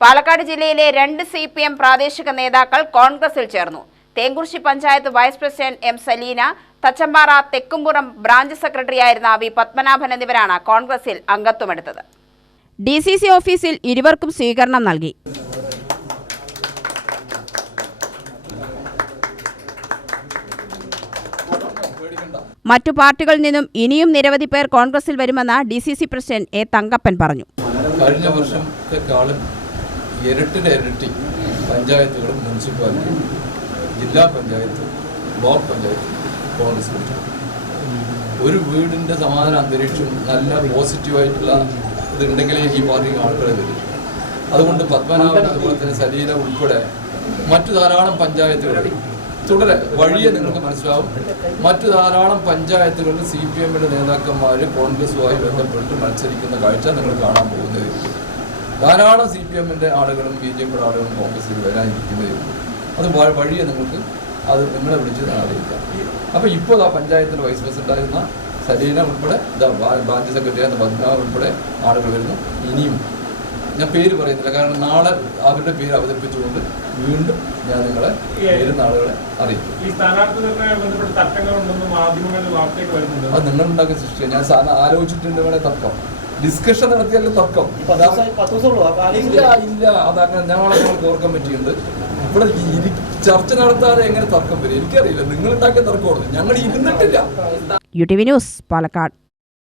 പാലക്കാട് ജില്ലയിലെ രണ്ട് C P M പ്രാദേശിക നേതാക്കൾ കോൺഗ്രസിൽ ചേർന്നു. Thenkurissi panchayat vice president M Salina Thachampara Thekkumpuram branch സെക്രട്ടറിയായിരുന്ന വി പത്മനാഭൻ എന്നിവരാണ് കോൺഗ്രസിൽ അംഗത്വമെടുത്തത്. ഡി സി സി ഓഫീസിൽ ഇരുവർക്കും സ്വീകരണം നൽകി. മറ്റു പാർട്ടികളിൽ നിന്നും ഇനിയും നിരവധി പേർ കോൺഗ്രസിൽ വരുമെന്ന് D C C president A Thankappan പറഞ്ഞു. കഴിഞ്ഞ വർഷത്തെക്കാളും ഇരട്ടിന്റെ ഇരട്ടി പഞ്ചായത്തുകളും മുനിസിപ്പാലിറ്റിയും ജില്ലാ പഞ്ചായത്ത് ബ്ലോക്ക് പഞ്ചായത്ത് കോൺഗ്രസ് ഒരു വീടിന്റെ സമാധാന അന്തരീക്ഷം നല്ല പോസിറ്റീവായിട്ടുള്ള ഇതുണ്ടെങ്കിലേ ഈ പാർട്ടി ആൾക്കാരെ വരും. അതുകൊണ്ട് പത്മനാഭൻ അതുപോലെ തന്നെ സലീല ഉൾപ്പെടെ മറ്റു ധാരാളം പഞ്ചായത്തുകൾ തുടരെ വഴിയെ നിങ്ങൾക്ക് മനസ്സിലാവും. മറ്റു ധാരാളം പഞ്ചായത്തുകളിൽ സി പി എമ്മിന്റെ നേതാക്കന്മാർ കോൺഗ്രസുമായി ബന്ധപ്പെട്ട് മത്സരിക്കുന്ന കാഴ്ച നിങ്ങൾ കാണാൻ പോകുന്നത് ധാരാളം സി പി എമ്മിന്റെ ആളുകളും ബി ജെ പിയുടെ ആളുകളും കോൺഗ്രസിൽ വരാനിരിക്കുന്നതേ ഉള്ളൂ. അത് വഴിയെ നിങ്ങൾക്ക് അത് നിങ്ങളെ വിളിച്ച് അറിയിക്കാം. അപ്പോൾ ഇപ്പോൾ ആ പഞ്ചായത്തിന്റെ വൈസ് പ്രസിഡന്റായിരുന്ന സലീന ഉൾപ്പെടെ ബ്രാഞ്ച് സെക്രട്ടറി ആയിരുന്ന പത്മനാഭ ഉൾപ്പെടെ ആളുകൾ വരുന്നു. ഇനിയും ഞാൻ പേര് പറയുന്നില്ല. കാരണം നാളെ അവരുടെ പേര് അവതരിപ്പിച്ചുകൊണ്ട് വീണ്ടും ഞാൻ നിങ്ങളെ വരുന്ന ആളുകളെ അറിയിക്കും. അത് നിങ്ങളുണ്ടാക്കിയ സൃഷ്ടിയാണ്. ഞാൻ സാധനം ആലോചിച്ചിട്ടുണ്ട് വേണേ തർക്കം. ഡിസ്കഷൻ നടത്തിയാലും തർക്കം. ഇല്ല ഇല്ല. അതങ്ങനെ ഞങ്ങളെ ഞങ്ങൾക്ക് ഓർക്കാൻ പറ്റിയിട്ടുണ്ട്. ഇവിടെ ചർച്ച നടത്താതെ എങ്ങനെ തർക്കം വരും? എനിക്കറിയില്ല. നിങ്ങൾ ഉണ്ടാക്കിയ തർക്കമാണ് ഞങ്ങൾ ഇരുന്നിട്ടില്ല. U T V news Palakkad.